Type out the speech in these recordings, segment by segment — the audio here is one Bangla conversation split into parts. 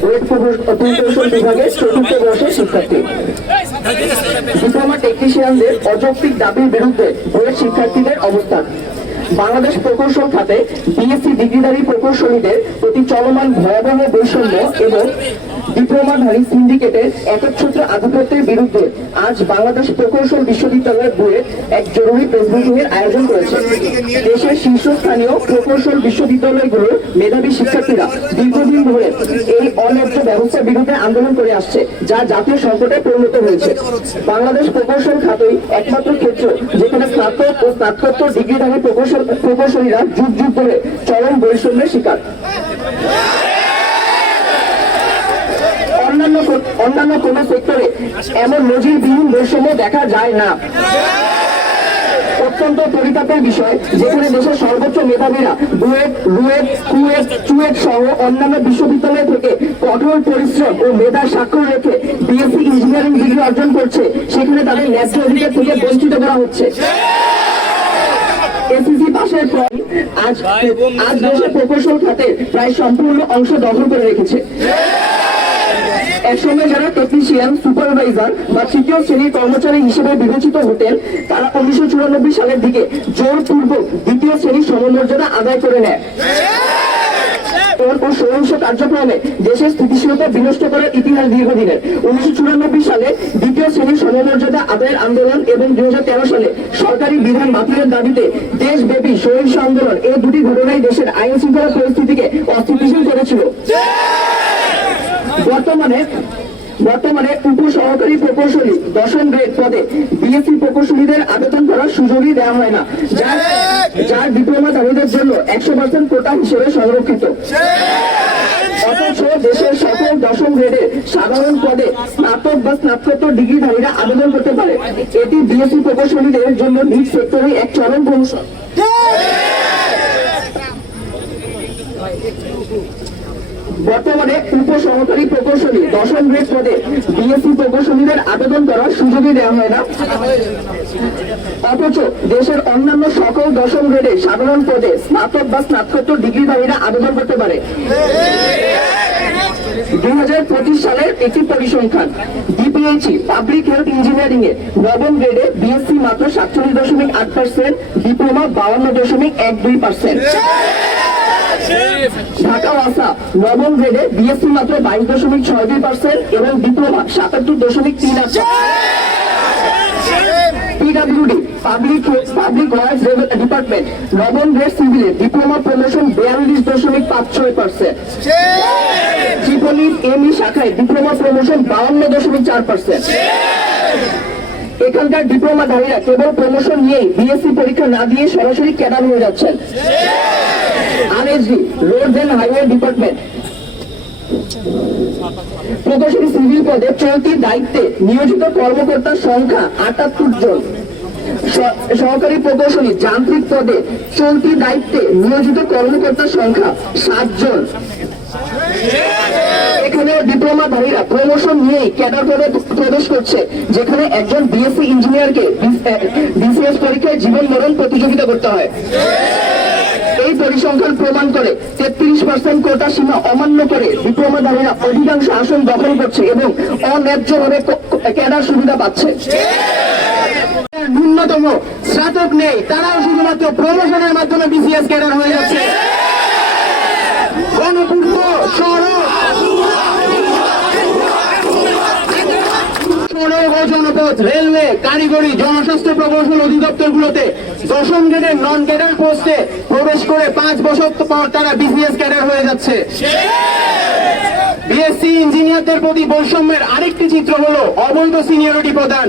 বুয়েট প্রকৌশল বিভাগের চতুর্থ বর্ষের শিক্ষার্থী। ডিপ্লোমা টেকনিশিয়ানদের অযৌক্তিক দাবির বিরুদ্ধে বুয়েট শিক্ষার্থীদের অবস্থান। বাংলাদেশ প্রকৌশল খাতে বিএসসি ডিগ্রিধারী প্রকৌশলীদের প্রতি চলমান ভয়াবহ বৈষম্য এবং ডিপ্লোমাধারী সিন্ডিকেটের একচ্ছত্র আধিপত্যের বিরুদ্ধে আজ বাংলাদেশ প্রকৌশল বিশ্ববিদ্যালয় বুয়েট এক জরুরি প্রেস ব্রিফিং এর আয়োজন করেছে। দেশের শীর্ষস্থানীয় প্রকৌশল বিশ্ববিদ্যালয়গুলোর মেধাবী শিক্ষার্থীরা দীর্ঘদিন ধরে এই অন্যায্য ব্যবস্থার বিরুদ্ধে আন্দোলন করে আসছে, যা জাতীয় সংকটে পরিণত হয়েছে। বাংলাদেশ প্রকৌশল খাতই একমাত্র ক্ষেত্র যেখানে স্নাতক ও স্নাতকোত্তর ডিগ্রিধারী প্রকৌশলীরা যুগ যুগ ধরে চরম বৈষম্যের শিকার। অন্যান্য কোন সেক্টরে এমন নজিরবিহীন বৈষম্য দেখা যায় না। অত্যন্ত পরিতাপের বিষয়, যেখানে দেশের সর্বোচ্চ মেধাবীরা বুয়েট, রুয়েট, কুয়েট, চুয়েট সহ অন্যান্য বিশ্ববিদ্যালয় থেকে কঠোর পরিশ্রম ও মেধার স্বাক্ষর রেখে বিএসসি ইঞ্জিনিয়ারিং ডিগ্রি অর্জন করছে, সেখানে তাদের ন্যায্য অধিকার থেকে বঞ্চিত করা হচ্ছে। এসএসসি পাশের পর আজ দেশের প্রকৌশল খাতে প্রায় সম্পূর্ণ অংশ দখল করে রেখেছে। একসময় যারা টেকনিশিয়ান, সুপারভাইজার বা তৃতীয় শ্রেণীর কর্মচারী হিসেবে বিবেচিত হতেন, তারা 1994 সালের দিকে জোরপূর্বক দ্বিতীয় শ্রেণীর সমমর্যাদা আদায় করে নেয় ও সহিংস কার্যক্রমে দেশের স্থিতিশীলতা বিনষ্ট করার ইতিহাস দীর্ঘদিনের। 1994 সালে দ্বিতীয় শ্রেণীর সমমর্যাদা আদায়ের আন্দোলন এবং 2013 সালে সরকারি বিধান বাতিলের দাবিতে দেশব্যাপী সহিংস আন্দোলন, এই দুটি ঘটনাই দেশের আইন শৃঙ্খলা পরিস্থিতিকে অস্থিতিশীল করেছিল। বর্তমানে উপসহকারী প্রকৌশলী 10ম গ্রেড পদে বিএসসি প্রকৌশলীদের আবেদন করার সুযোগই দেওয়া হয় না, যার ডিপ্লোমাধারীদের জন্য 100% কোটা হিসেবে সংরক্ষিত। অথচ দেশের সকল 10ম গ্রেডের সাধারণ পদে স্নাতক বা স্নাতকোত্তর ডিগ্রিধারীরা আবেদন করতে পারে। এটি বিএসসি প্রকৌশলীদের জন্য নিজ সেক্টরে এক চরম কৌশল। বর্তমানে উপসহকারী প্রকৌশলী 10ম গ্রেড পদে বিএসসি প্রকৌশলীদের আবেদন করার সুযোগই দেওয়া হয় না, অথচ দেশের অন্যান্য সকল 10ম গ্রেডে সাধারণ পদে স্নাতক বা স্নাতকোত্তর ডিগ্রিধারীরা আবেদন করতে পারে। 2025 সালের একটি পরিসংখ্যান, ডিপিএইচই পাবলিক হেলথ ইঞ্জিনিয়ারিং এ 9ম গ্রেডে বিএসসি মাত্র 47.8%, ডিপ্লোমা 52.12%। ঢাকা ওয়াসা 9ম গ্রেডে বিএসসি মাত্র 22.62% এবং diploma 77.38%। PWD public works department 9ম গ্রেড সিভিলে ডিপ্লোমা প্রমোশন 42.56%। ত্রিপলি এমই শাখায় ডিপ্লোমা প্রমোশন 52.4%। এখানকার ডিপ্লোমাধারীরা কেবল প্রমোশন নিয়েই বিএসসি পরীক্ষা না দিয়ে সরাসরি ক্যাডার হয়ে যাচ্ছেন। RSD roads and highway department প্রকৌশলী সিভিল পদে চলতি দায়িত্বে নিয়োজিত কর্মকর্তার সংখ্যা 78 জন। সহকারী প্রকৌশলী যান্ত্রিক পদে চলতি দায়িত্বে নিয়োজিত কর্মকর্তার সংখ্যা 7 জন। এখানেও ডিপ্লোমাধারীরা প্রমোশন নিয়েই ক্যাডার পদে প্রবেশ করছে, যেখানে একজন বিএসসি ইঞ্জিনিয়ারকে বিসিএস পরীক্ষায় জীবন মরণ প্রতিযোগিতা করতে হয়। এই পরিসংখ্যান প্রমাণ করে 33% কোটা সীমা অমান্য করে ডিপ্লোমাধারীরা অধিকাংশ আসন দখল করছে এবং অন্যায্যভাবে ক্যাডার সুবিধা পাচ্ছে। ন্যূনতম স্নাতক নেই, তারাও শুধুমাত্র প্রমোশনের মাধ্যমে বিসিএস ক্যাডার হয়ে যাচ্ছে। গণপূর্ত জনপথ, রেলওয়ে, কারিগরি, জনস্বাস্থ্য প্রকৌশল অধিদপ্তরগুলোতে 10ম গ্রেডের নন ক্যাডার পোস্টে প্রবেশ করে 5 বছর পর তারা বিসিএস ক্যাডার হয়ে যাচ্ছে। বিএসসি ইঞ্জিনিয়ারদের প্রতি বৈষম্যের আরেকটি চিত্র হলো অবৈধ সিনিয়রিটি প্রদান।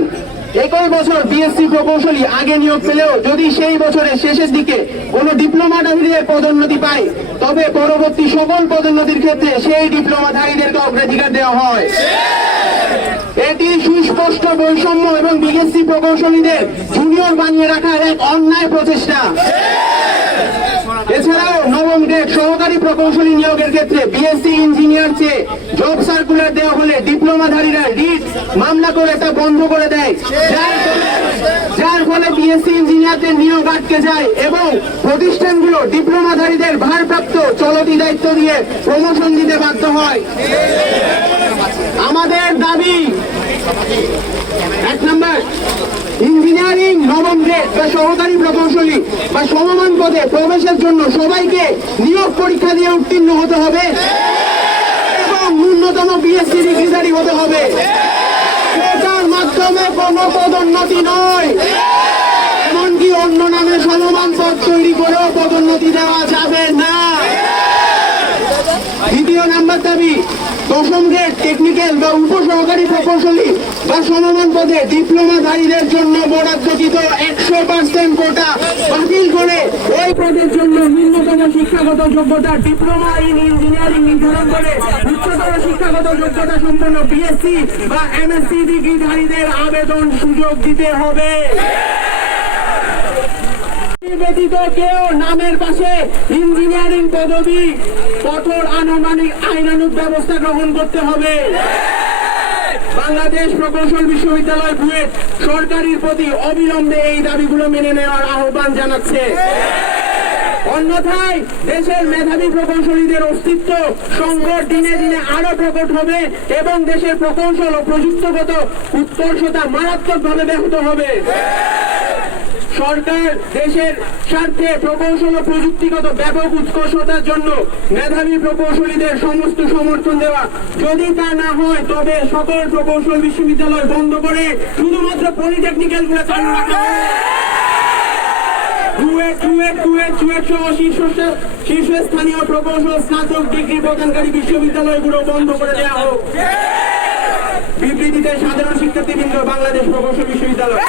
একই বছর বিএসসি প্রকৌশলী আগে নিয়োগ পেলেও যদি সেই বছরের শেষের দিকে কোনো ডিপ্লোমাধারীদের পদোন্নতি পায়, তবে পরবর্তী সকল পদোন্নতির ক্ষেত্রে সেই ডিপ্লোমাধারীদেরকে অগ্রাধিকার দেওয়া হয়। এটি সুস্পষ্ট বৈষম্য এবং বিএসসি প্রকৌশলীদের জুনিয়র বানিয়ে রাখার এক অন্যায় প্রচেষ্টা। এছাড়াও 9ম গ্রেড সহকারী প্রকৌশলী নিয়োগের ক্ষেত্রে বিএসসি ইঞ্জিনিয়ার চেয়ে জব সার্কুলার দেওয়া হলে ডিপ্লোমাধারীরা রিট মামলা করে তা বন্ধ করে দেয়, যার ফলে বিএসসি ইঞ্জিনিয়ারদের নিয়োগ আটকে যায় এবং প্রতিষ্ঠানগুলো ডিপ্লোমাধারীদের ভারপ্রাপ্ত চলতি দায়িত্ব দিয়ে প্রমোশন দিতে বাধ্য হয়। আমাদের দাবি, 1 নম্বর, ইঞ্জিনিয়ারিং নবম গ্রেড বা সহকারী প্রকৌশলী বা সমমান পদে প্রবেশের জন্য সবাইকে নিয়োগ পরীক্ষা দিয়ে উত্তীর্ণ হতে হবে এবং ন্যূনতম বিএসসি ডিগ্রিধারী হতে হবে। কোটার মাধ্যমে কোনো পদোন্নতি নয়, এমনকি অন্য নামে সমমান পদ তৈরি করেও পদোন্নতি দেওয়া যাবে না। 2 নম্বর দাবি, 10ম গ্রেড টেকনিক্যাল বা উপসহকারী প্রকৌশলী বা সমমান পদে ডিপ্লোমাধারীদের জন্য বরাদ্দকৃত 100% কোটা বাতিল করে ওই পদের জন্য ন্যূনতম শিক্ষাগত যোগ্যতা ডিপ্লোমা ইন ইঞ্জিনিয়ারিং নির্ধারণ করে উচ্চতর শিক্ষাগত যোগ্যতা সম্পন্ন বিএসসি বা এমএসসি ডিগ্রিধারীদের আবেদন সুযোগ দিতে হবে। ব্যতীত কেউ নামের পাশে ইঞ্জিনিয়ারিং পদবি কঠোর আইনানুগ ব্যবস্থা গ্রহণ করতে হবে। বাংলাদেশ প্রকৌশল বিশ্ববিদ্যালয় বুয়েট সরকারের প্রতি অবিলম্বে এই দাবিগুলো মেনে নেওয়ার আহ্বান জানাচ্ছে। অন্যথায় দেশের মেধাবী প্রকৌশলীদের অস্তিত্ব সংকট দিনে দিনে আরো প্রকট হবে এবং দেশের প্রকৌশল ও প্রযুক্তিগত উৎকর্ষতা মারাত্মকভাবে ব্যাহত হবে। সরকার দেশের স্বার্থে প্রকৌশল ও প্রযুক্তিগত ব্যাপক উৎকর্ষতার জন্য মেধাবী প্রকৌশলীদের সমস্ত সমর্থন দেওয়া। যদি তা না হয় তবে সকল প্রকৌশল বিশ্ববিদ্যালয় বন্ধ করে শুধুমাত্র পলিটেকনিক্যাল গুলো চালু রাখা হবে। চুয়েট সহ শীর্ষস্থানীয় প্রকৌশল স্নাতক ডিগ্রি প্রদানকারী বিশ্ববিদ্যালয়গুলো বন্ধ করে দেওয়া হোক। বিবৃতিতে সাধারণ শিক্ষার্থীবৃন্দ, বাংলাদেশ প্রকৌশল বিশ্ববিদ্যালয়।